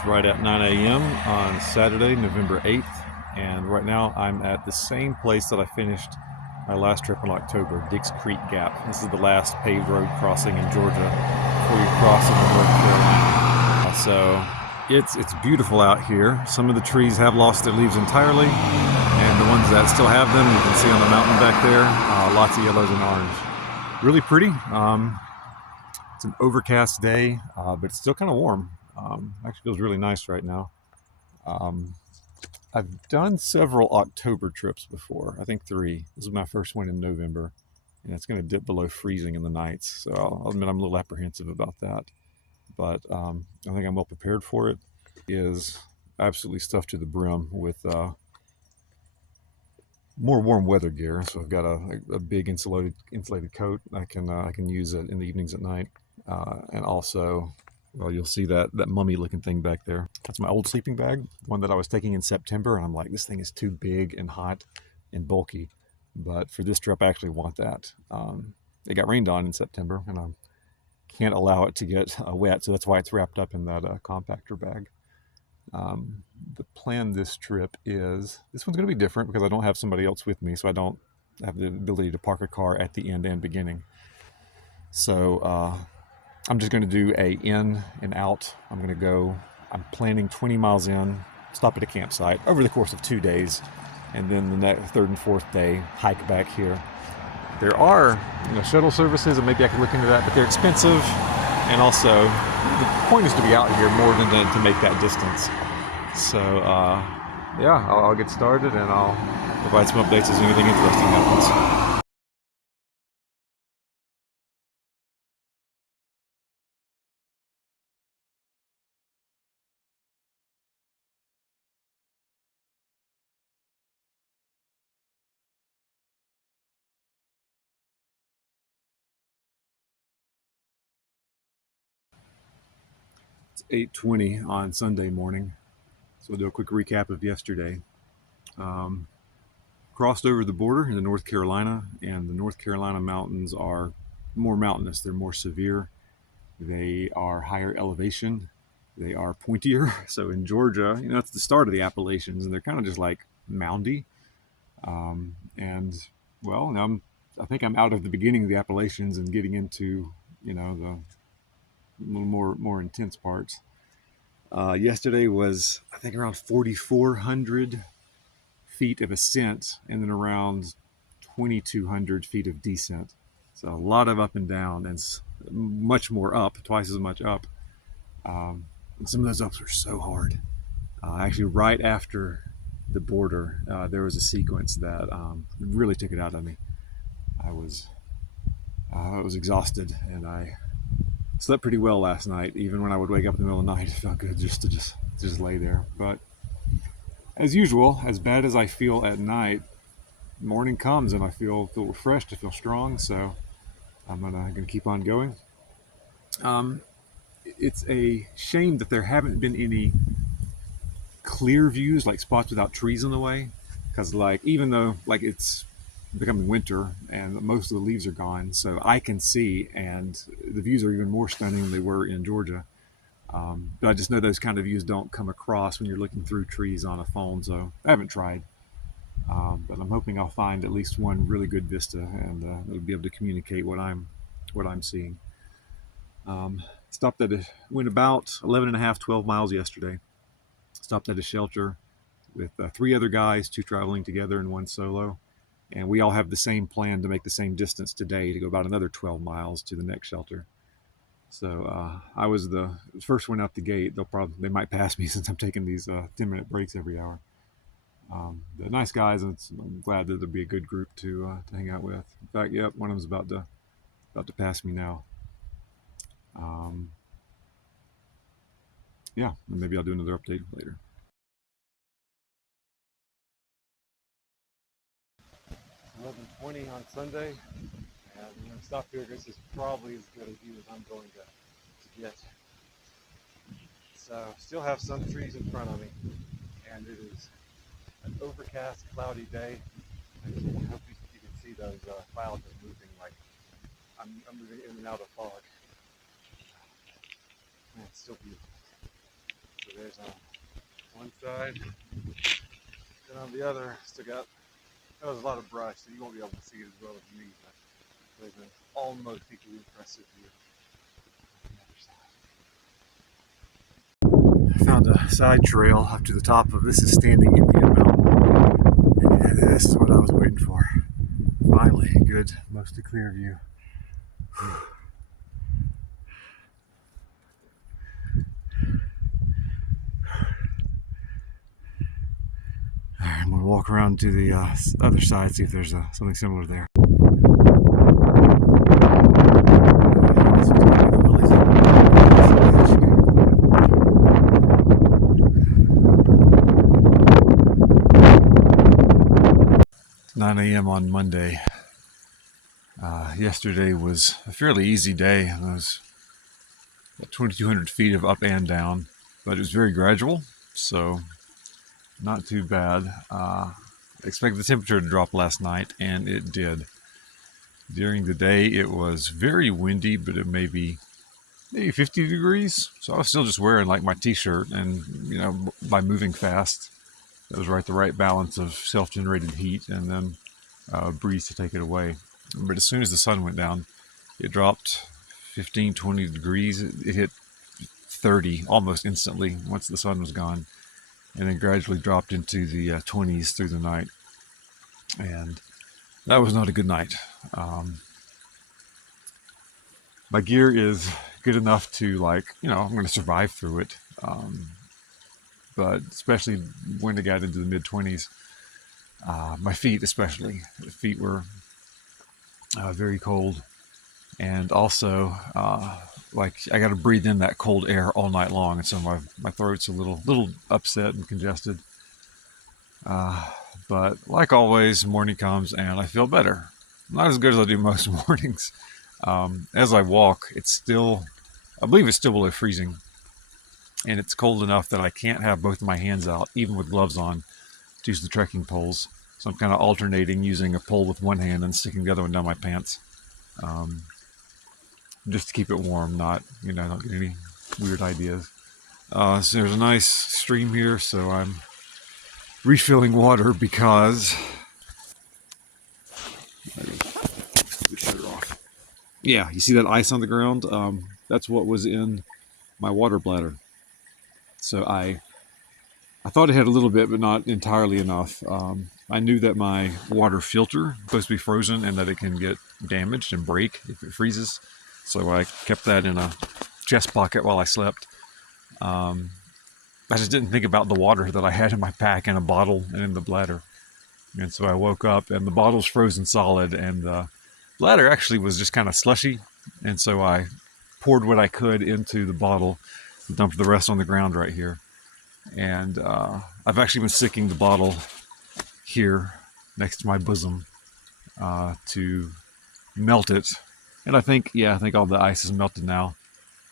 It's right at 9 a.m. on Saturday, November 8th, and right now I'm at the same place that I finished my last trip in October, Dix Creek Gap. This is the last paved road crossing in Georgia before you cross into North Carolina. It's beautiful out here. Some of the trees have lost their leaves entirely, and the ones that still have them, you can see on the mountain back there, lots of yellows and orange. Really pretty. It's an overcast day, but it's still kind of warm. Actually feels really nice right now. I've done several October trips before. I think 3. This is my first one in November, and it's going to dip below freezing in the nights. So I'll admit I'm a little apprehensive about that, but I think I'm well prepared for it. It is absolutely stuffed to the brim with more warm weather gear. So I've got a big insulated coat I can use it in the evenings at night, and also, well, you'll see that mummy looking thing back there. That's my old sleeping bag, one that I was taking in September, and I'm like, this thing is too big and hot and bulky. But for this trip, I actually want that. It got rained on in September, and I can't allow it to get wet, so that's why it's wrapped up in that compactor bag. The plan this trip is, this one's going to be different because I don't have somebody else with me, so I don't have the ability to park a car at the end and beginning. So I'm just going to do a in and out. I'm planning 20 miles in, stop at a campsite over the course of 2 days, and then the next, third and fourth day, hike back here. There are shuttle services, and maybe I could look into that, but they're expensive, and also the point is to be out here more than to make that distance. So yeah, I'll get started, and I'll provide some updates as anything interesting happens. It's 8:20 on Sunday morning, so I'll do a quick recap of yesterday. Crossed over the border into North Carolina, and the North Carolina mountains are more mountainous. They're more severe. They are higher elevation. They are pointier. So in Georgia, it's the start of the Appalachians, and they're kind of just like moundy. And well, now I think I'm out of the beginning of the Appalachians and getting into the little more intense parts. Yesterday was, I think, around 4,400 feet of ascent and then around 2,200 feet of descent. So a lot of up and down, and much more up, twice as much up. And some of those ups were so hard. Actually, right after the border, there was a sequence that really took it out of me. I was exhausted, and I slept pretty well last night. Even when I would wake up in the middle of the night, it felt good just to lay there. But as usual, as bad as I feel at night, morning comes and I feel refreshed. I feel strong, so I'm gonna keep on going. It's a shame that there haven't been any clear views, like spots without trees in the way, because even though it's becoming winter and most of the leaves are gone, so I can see, and the views are even more stunning than they were in Georgia. But I just know those kind of views don't come across when you're looking through trees on a phone, so I haven't tried. But I'm hoping I'll find at least one really good vista, and it'll be able to communicate what I'm seeing. Went about 11 and a half, 12 miles yesterday. Stopped at a shelter with 3 other guys, 2 traveling together and 1 solo. And we all have the same plan to make the same distance today, to go about another 12 miles to the next shelter. So I was the first one out the gate. They might pass me since I'm taking these 10-minute breaks every hour. They're nice guys, and I'm glad that there'll be a good group to hang out with. In fact, yep, one of them's about to pass me now. Yeah, and maybe I'll do another update later. 11:20 on Sunday, and I'm going to stop here. This is probably as good a view as I'm going to get. So still have some trees in front of me, and it is an overcast, cloudy day. I hope you can see those clouds are moving, like I'm moving in and out of fog. Man, it's still beautiful. So There's one side, and on the other, still got, there's a lot of brush, so you won't be able to see it as well as me, but there's an almost equally impressive view on the other side. I found a side trail up to the top of, this is Standing Indian Mountain, and this is what I was waiting for. Finally, a good, mostly clear view. Whew. Alright, I'm going to walk around to the other side, see if there's something similar there. 9 a.m. on Monday. Yesterday was a fairly easy day. It was 2,200 feet of up and down, but it was very gradual, so not too bad. I expected the temperature to drop last night, and it did. During the day, it was very windy, but it maybe 50 degrees. So I was still just wearing like my t-shirt, and by moving fast, that was the right balance of self-generated heat and then breeze to take it away. But as soon as the sun went down, it dropped 15, 20 degrees. It hit 30 almost instantly once the sun was gone, and then gradually dropped into the 20s through the night. And that was not a good night. My gear is good enough to I'm going to survive through it. But especially when it got into the mid-20s, my feet especially, the feet were very cold. And also, I got to breathe in that cold air all night long, and so my throat's a little upset and congested. But like always, morning comes and I feel better. Not as good as I do most mornings. As I walk, I believe it's still below freezing, and it's cold enough that I can't have both of my hands out, even with gloves on, to use the trekking poles. So I'm kind of alternating using a pole with one hand and sticking the other one down my pants. Just to keep it warm, not get any weird ideas. So there's a nice stream here, so I'm refilling water because yeah, you see that ice on the ground? That's what was in my water bladder. So I thought it had a little bit, but not entirely enough. I knew that my water filter was supposed to be frozen and that it can get damaged and break if it freezes. So I kept that in a chest pocket while I slept. I just didn't think about the water that I had in my pack in a bottle and in the bladder. And so I woke up and the bottle's frozen solid, and the bladder actually was just kind of slushy. And so I poured what I could into the bottle, dumped the rest on the ground right here. And I've actually been sticking the bottle here next to my bosom to melt it. And I think all the ice is melted now.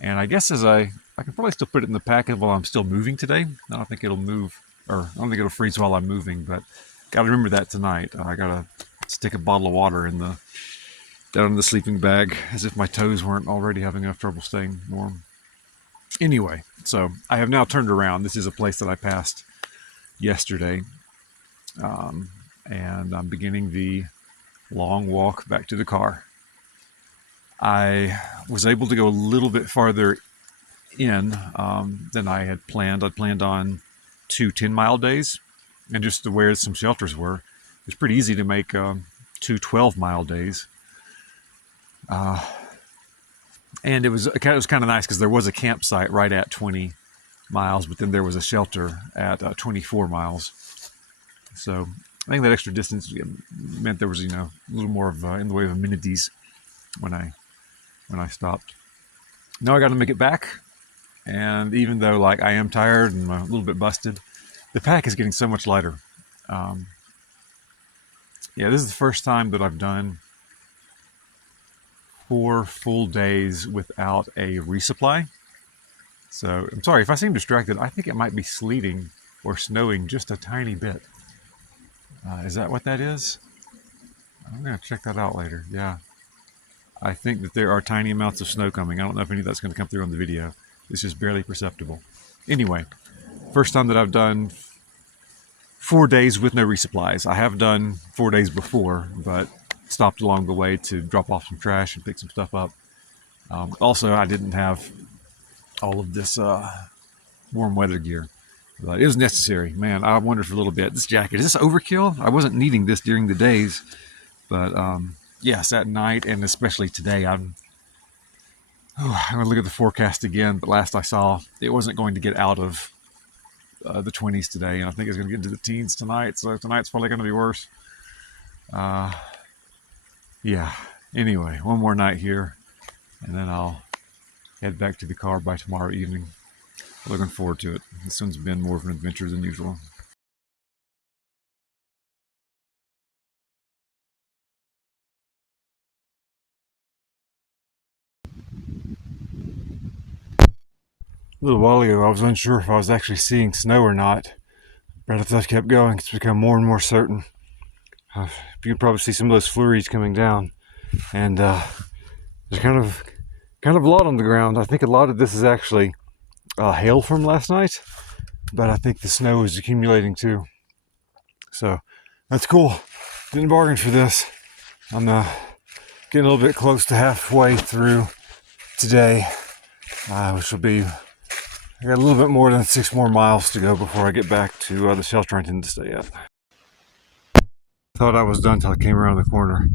And I guess I can probably still put it in the packet while I'm still moving today. I don't think it'll move, or I don't think it'll freeze while I'm moving, but gotta remember that tonight. I gotta stick a bottle of water down in the sleeping bag, as if my toes weren't already having enough trouble staying warm. Anyway, so I have now turned around. This is a place that I passed yesterday, and I'm beginning the long walk back to the car. I was able to go a little bit farther in than I had planned. I'd planned on 2 10-mile days, and just where some shelters were, it was pretty easy to make 2 12-mile days. And it was kind of nice because there was a campsite right at 20 miles, but then there was a shelter at 24 miles. So I think that extra distance meant there was a little more of in the way of amenities when I stopped. Now I got to make it back, and even though I am tired and a little bit busted, the pack is getting so much lighter. This is the first time that I've done 4 full days without a resupply. So I'm sorry if I seem distracted. I think it might be sleeting or snowing just a tiny bit. Is that what that is? I'm going to check that out later. Yeah. I think that there are tiny amounts of snow coming. I don't know if any of that's going to come through on the video. It's just barely perceptible. Anyway, first time that I've done 4 days with no resupplies. I have done 4 days before, but stopped along the way to drop off some trash and pick some stuff up. Also, I didn't have all of this warm weather gear, but it was necessary. Man, I wondered for a little bit, this jacket, is this overkill? I wasn't needing this during the days, but yes, at night and especially today, I'm going to look at the forecast again, but last I saw, it wasn't going to get out of the 20s today, and I think it's going to get into the teens tonight, so tonight's probably going to be worse. Yeah, anyway, one more night here, and then I'll head back to the car by tomorrow evening. Looking forward to it. This one's been more of an adventure than usual. A little while ago, I was unsure if I was actually seeing snow or not, but as I kept going, it's become more and more certain. You can probably see some of those flurries coming down, and there's kind of a lot on the ground. I think a lot of this is actually hail from last night, but I think the snow is accumulating too. So that's cool. Didn't bargain for this. I'm getting a little bit close to halfway through today, which will be, I got a little bit more than 6 more miles to go before I get back to the shelter I intend to stay at. Thought I was done until I came around the corner.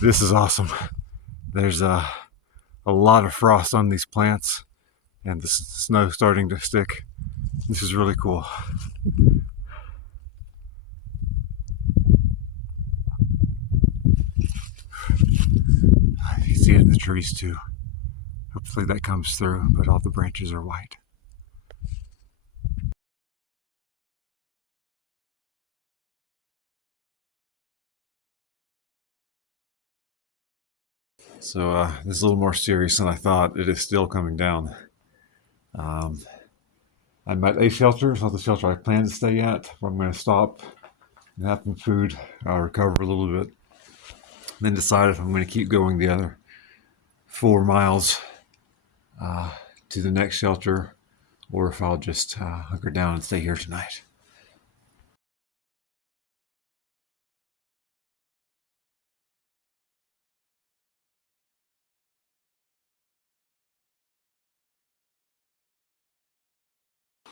This is awesome. There's a lot of frost on these plants, and the snow starting to stick. This is really cool. You can see it in the trees too. Hopefully that comes through, but all the branches are white. So this is a little more serious than I thought. It is still coming down. I'm at a shelter. It's not the shelter I plan to stay at. I'm going to stop and have some food, recover a little bit, and then decide if I'm going to keep going the other 4 miles to the next shelter, or if I'll just hunker down and stay here tonight.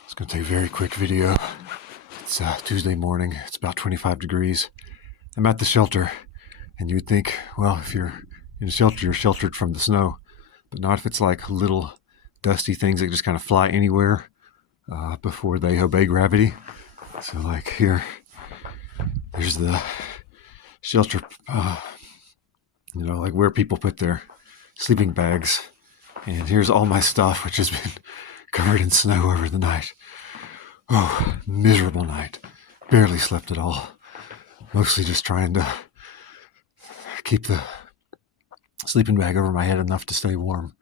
It's going to take a very quick video. It's Tuesday morning. It's about 25 degrees. I'm at the shelter, and you'd think, well, if you're in a shelter, you're sheltered from the snow, but not if it's like little dusty things that just kind of fly anywhere before they obey gravity. So like here, there's the shelter, like where people put their sleeping bags. And here's all my stuff, which has been covered in snow over the night. Oh, miserable night. Barely slept at all. Mostly just trying to keep the sleeping bag over my head enough to stay warm.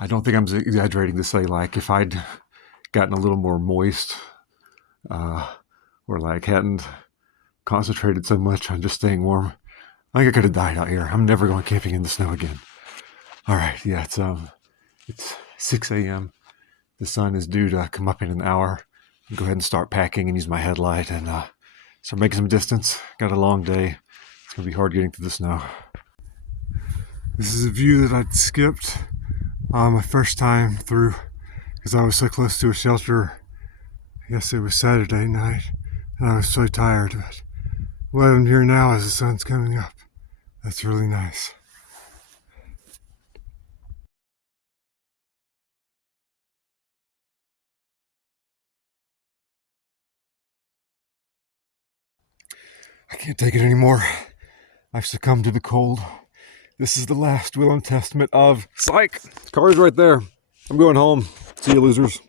I don't think I'm exaggerating to say, like, if I'd gotten a little more moist, or like hadn't concentrated so much on just staying warm, I think I could have died out here. I'm never going camping in the snow again. All right, yeah, it's 6 a.m. The sun is due to come up in an hour. I'll go ahead and start packing and use my headlight and start making some distance. Got a long day. It's going to be hard getting through the snow. This is a view that I'd skipped my first time through because I was so close to a shelter. I guess it was Saturday night and I was so tired. But what I'm here now as the sun's coming up. That's really nice. I can't take it anymore. I've succumbed to the cold. This is the last will and testament of psych. Car's right there. I'm going home. See you, losers.